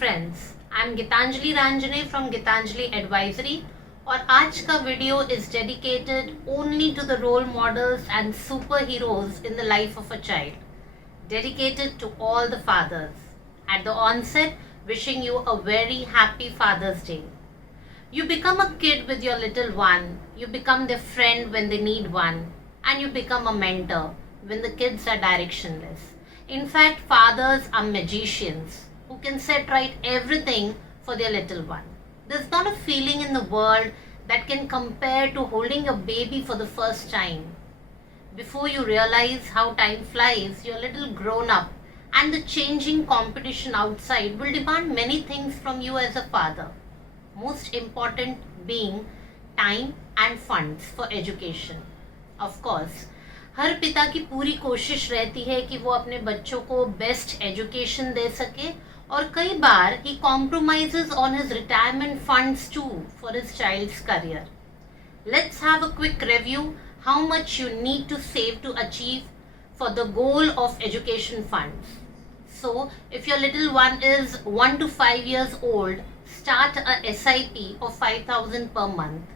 Friends, I am Geetanjali Ranjane from Geetanjali advisory और आज का video is dedicated only to the role models and super heroes in the life of a child, dedicated to all the fathers. At the onset, wishing you a very happy Father's Day. You become a kid with your little one, you become their friend when they need one, and you become a mentor when the kids are directionless. In fact, fathers are magicians who can set right everything for their little one. There's not a feeling in the world that can compare to holding a baby for the first time. Before you realize how time flies, you're a little grown up, and the changing competition outside will demand many things from you as a father. Most important being time and funds for education. Of course, हर पिता की पूरी कोशिश रहती है कि वो अपने बच्चों को बेस्ट एजुकेशन दे सके और कई बार he compromises on his retirement funds too for his child's career. Let's have a quick review how much you need to save to achieve for the goal of education funds. So, if your little one is 1 to 5 years old, start a SIP of 5,000 per month.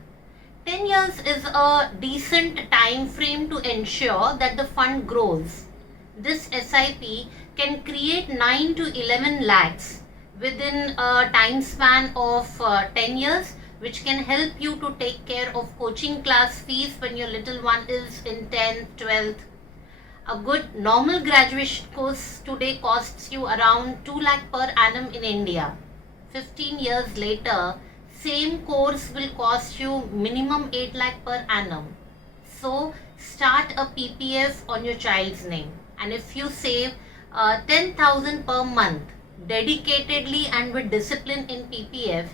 10 years is a decent time frame to ensure that the fund grows. This SIP can create 9 to 11 lakhs within a time span of 10 years, which can help you to take care of coaching class fees when your little one is in 10th, 12th. A good normal graduation course today costs you around 2 lakh per annum in India. 15 years later, same course will cost you minimum 8 lakh per annum. So start a PPF on your child's name, and if you save 10,000 per month dedicatedly and with discipline in PPF,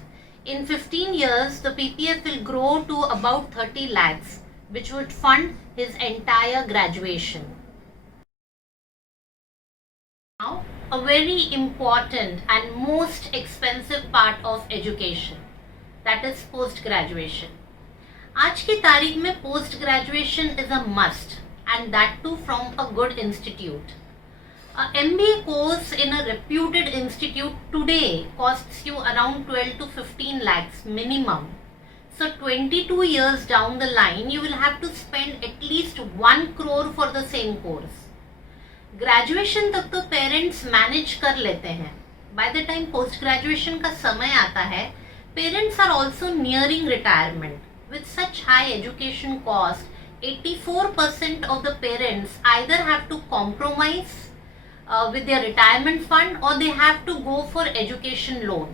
in 15 years, the PPF will grow to about 30 lakhs, which would fund his entire graduation. Now, a very important and most expensive part of education, that is post-graduation. आज की तारीख में post-graduation is a must, and that too from a good institute. A MBA course in a reputed institute today costs you around 12 to 15 lakhs minimum. So 22 years down the line, you will have to spend at least 1 crore for the same course. Graduation तक तो parents manage कर लेते हैं. By the time post graduation का समय आता है, parents are also nearing retirement. With such high education cost, 84% of the parents either have to compromise with their retirement fund or they have to go for education loan.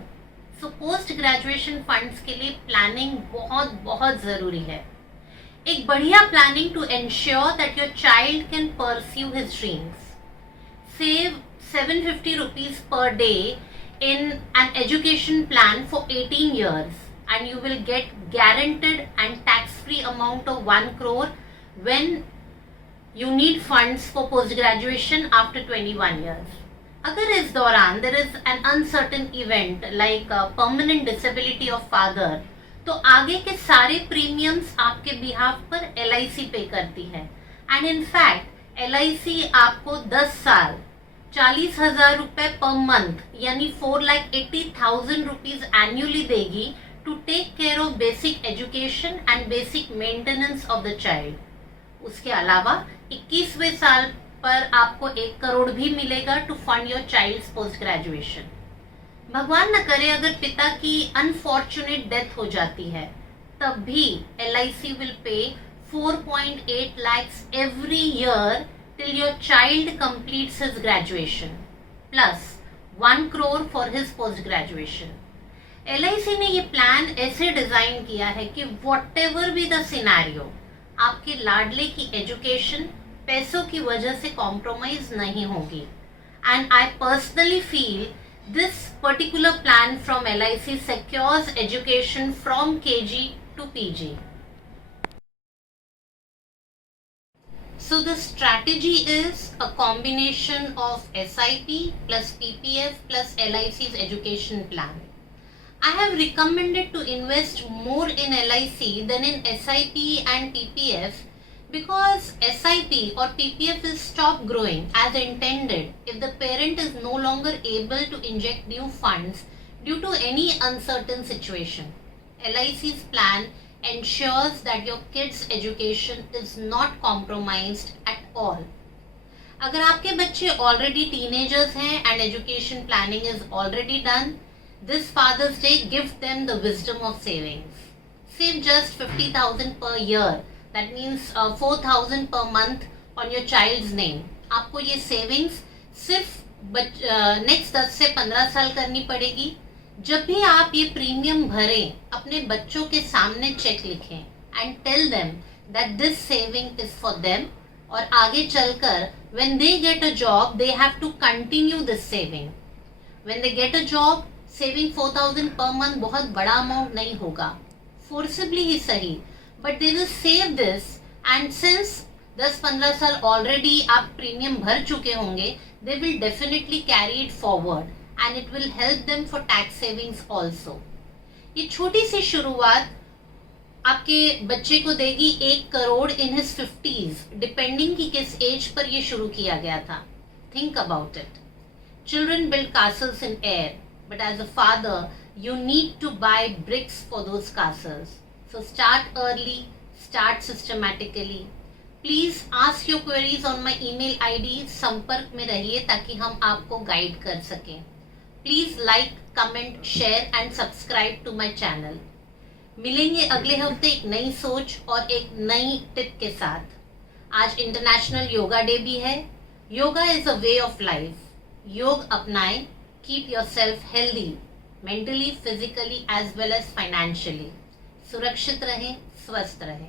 So post graduation funds के लिए planning बहुत ज़रूरी है. एक बढ़िया planning to ensure that your child can pursue his dreams. Save 750 rupees per day in an education plan for 18 years and you will get guaranteed and tax-free amount of 1 crore when you need funds for post-graduation after 21 years. अगर इस दौरान there is an uncertain event like a permanent disability of father, तो आगे के सारे premiums आपके behalf पर LIC पे करती है. And in fact LIC आपको 10 साल 40,000 रुपए पर मंथ यानी 4,80,000 रुपीज एनुअली देगी to take care of basic education and basic maintenance of the child. उसके अलावा 21वें साल पर आपको 1 करोड़ भी मिलेगा to fund your child's post graduation. भगवान न करे अगर पिता की अनफॉर्चुनेट डेथ हो जाती है, तब भी LIC will pay 4.8 lakhs every year till your child completes his graduation, plus 1 crore for his post graduation. LIC ने ये प्लान ऐसे डिजाइन किया है कि whatever be the scenario, आपके लाडले की एजुकेशन पैसों की वजह से कॉम्प्रोमाइज नहीं होगी. And I personally feel this particular plan from LIC secures education from KG to PG. So the strategy is a combination of SIP plus PPF plus LIC's education plan. I have recommended to invest more in LIC than in SIP and PPF Because SIP or PPF is stop growing as intended if the parent is no longer able to inject new funds due to any uncertain situation. LIC's plan ensures that your kids' education is not compromised at all. अगर आपके बच्चे already teenagers हैं and education planning is already done, this Father's Day give them the wisdom of savings. Save just 50,000 per year. That means 4,000 per month on your child's name. आपको ये savings सिर्फ next 10 से 15 साल करनी पड़ेगी. जब भी आप ये प्रीमियम भरें, अपने बच्चों के सामने चेक लिखें and tell them that this saving is for them. और आगे चलकर when they get a job they have to continue this saving. When they get a job, saving 4,000 per month बहुत बड़ा अमाउंट नहीं होगा, फोर्सिबली ही सही, but they will save this. And since 10-15 साल already आप प्रीमियम भर चुके होंगे, they will definitely carry it forward and it will help them for tax savings also. ये छोटी सी शुरुआत आपके बच्चे को देगी 1 crore in his 50s, depending कि किस एज पर ये शुरू किया गया था. Think about it. Children build castles in air, but as a father you need to buy bricks for those castles. So start early, start systematically. Please ask your queries on my email ID. संपर्क में रहिए ताकि हम आपको guide कर सकें. Please like, comment, share and subscribe to my channel. मिलेंगे अगले हफ्ते एक नई सोच और एक नई टिप के साथ. आज इंटरनेशनल योगा डे भी है. Yoga is a way of life. योग अपनाएं. Keep yourself healthy, mentally, physically as well as financially. सुरक्षित रहें, स्वस्थ रहें.